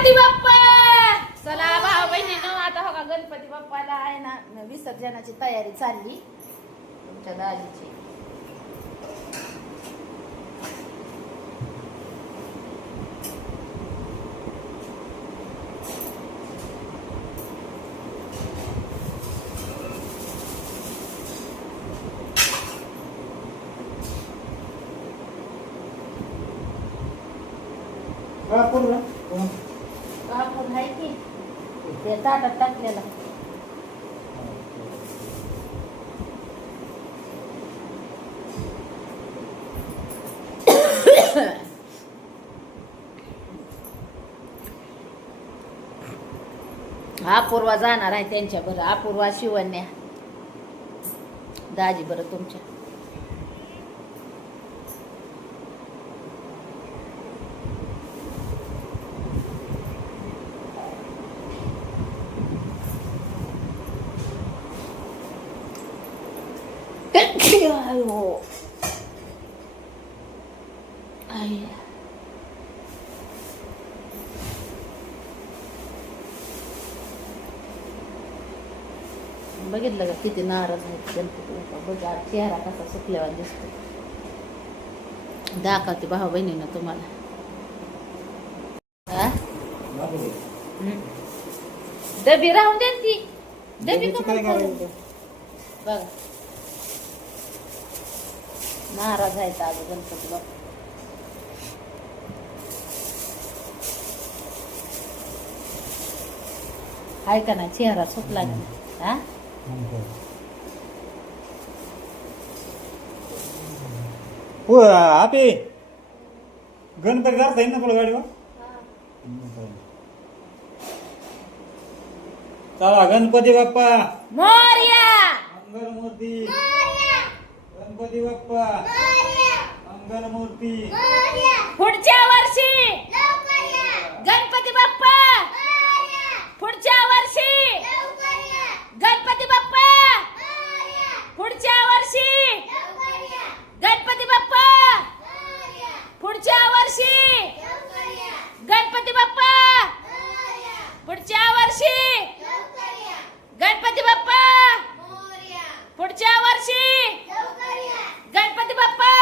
गणपती बाप्पा! चला भाऊ बहिणीनं आता हो का गणपती बाप्पाला आहे ना विसर्जनाची तयारी चालली. तुमच्या दाजीची. की ते ताटात टाकलेला. अपूर्वा जाणार आहे त्यांच्या बरं. अपूर्वा शिवण्या. दाजी बरं तुमच्या. हो आई बघितलं का किती नाराज आहेत गणपती बाप्पा बघा आज चेहरा कसा सुकल्यावर दिसतो दाखवते भाऊ बहिणीनं तुम्हाला हा? हम्म. डबी राहून दे ना ती डबी कमल बघा नाराज आहेत आज गणपती बाप्पा. आहे का ना चेहरा सुकला का? हा? हो आपे. गणपती जाता येईल ना तुला गाडीवर? चला गणपती बाप्पा. मोर्या! मंगलमूर्ती. गणपती बाप्पा. मंगलमूर्ती. पुढच्या वर्षी गणपती बाप्पा पुढच्या वर्षी गणपती बाप्पा पुढच्या वर्षी गणपती बाप्पा पुढच्या वर्षी गणपती बाप्पा पुढच्या वर्षी गणपती बाप्पा पुढच्या वर्षी गणपती बाप्पा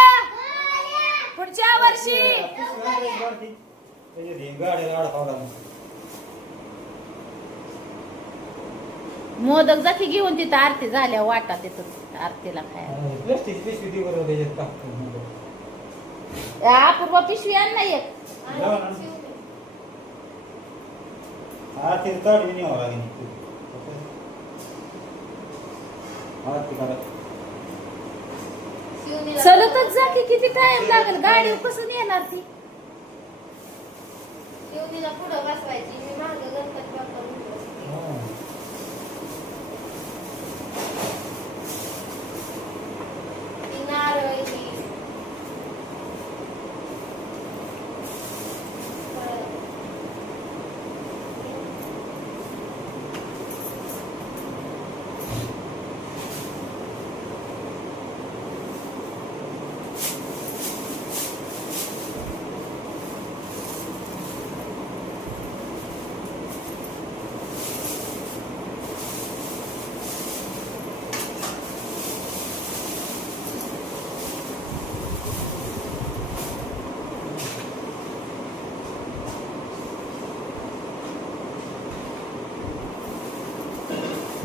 पुढच्या वर्षी गाड्या आडा मोदक जाती घेऊन तिथं आरती झाल्या वाटा तिथं आरतीला खायला. अपूर्व पिशवी आण एक. नाही करा. चलतच जा की किती टाइम लागेल. गाडी कसं येणार ती. शिवनीला पुढं बसवायची मी माग गणपती बाप्पा म्हणून बसते. हा. ती नारळ ही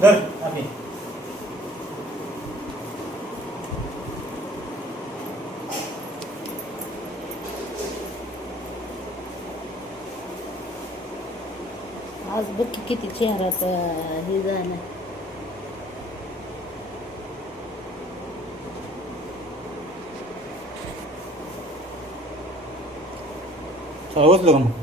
धर आपे आज बघ की किती चेहऱ्यात हे झालं चला उचलो का मग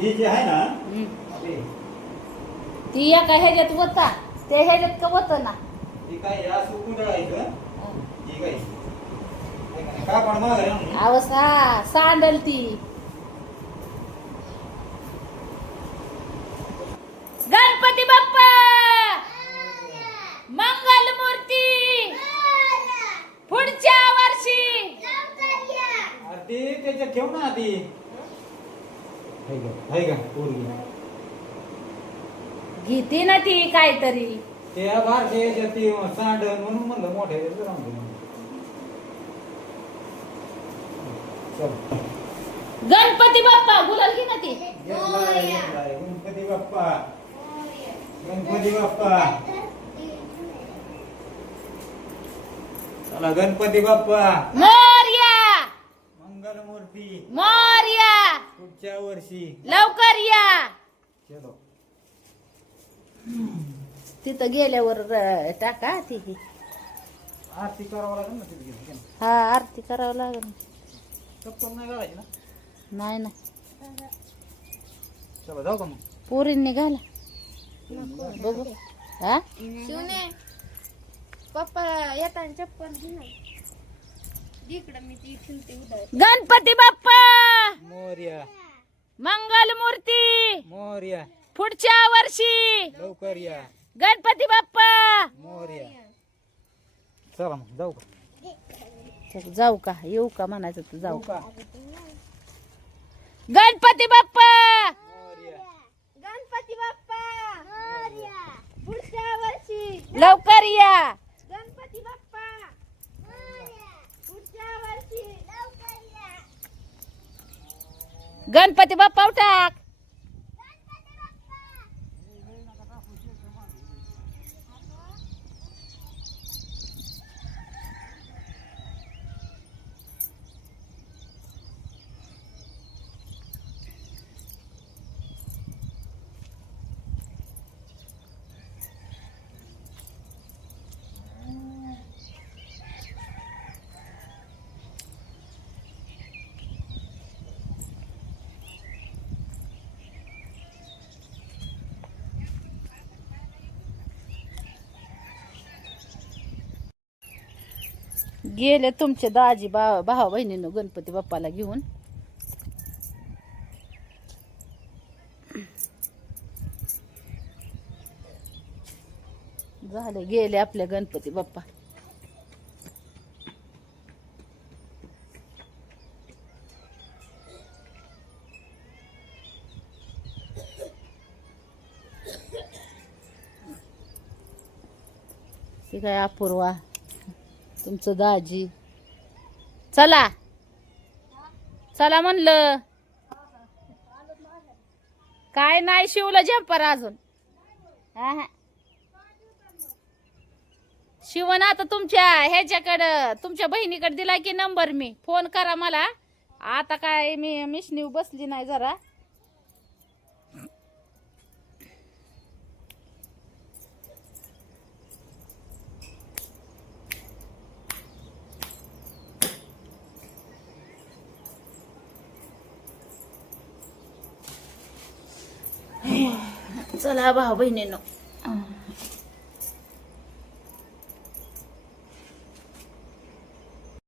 हे जे आहे ना ती एका ह्याच्यात होता ते ह्याच्यात का होत ना? हे काय या सुकून टाकायचं हे. हे का पण मागे आणून. अवसा सांडल ती गणपती बाप्पा मंगल मूर्ती पुढच्या वर्षी अरे ते त्याच्यात ठेव ना ती हाय का हाय का पोरगी घेते ना ती काहीतरी. ते ती सांडण म्हणून म्हणलं गणपती बाप्पा गुलाल घे ना ती. गणपती बाप्पा. गणपती बाप्पा. चला गणपती बाप्पा. मोर्या! मंगलमूर्ती. मोर्या पुढच्या वर्षी. लवकर या. चलो. तिथं गेल्यावर अं, टाका ती आरती करावं लागेल ना तिथे गेलं. हा आरती करावं लागेल. चप्पल नाही घालायची ना? नाही ना चला जाऊ का मग? पोरींनी घाला. बघू. हा? शिवने पप्पा येताना चप्पल घे ना. इकडं मी ती ठेवते उद्या. गणपती बाप्पा! मोर्या. मंगल मूर्ती मोर्या. पुढच्या वर्षी. लवकर या. गणपती बाप्पा. मोर्या. चला मग जाऊ का? जाऊ का? येऊ का म्हणायचं तर जाऊ का? गणपती बाप्पा. मोर्या. गणपती बाप्पा. पुढच्या वर्षी. लवकर या गणपती बाप्पा पुढच्या वर्षी गणपती बाप्पा टाक. गेले तुमचे दाजी बा भावा बहिणीनं गणपती बाप्पाला घेऊन. झाले गेले आपल्या गणपती बाप्पा. काय अपूर्वा. तुमचं दाजी. चला. चला म्हणलं. काय नाही शिवलं झंपर अजून. हा, शिवण आता तुमच्या ह्याच्याकडं तुमच्या बहिणीकडे दिला की नंबर मी. फोन करा मला. आता काय मी मिशनी बसली नाही जरा. चला भाऊ बहिणीनं.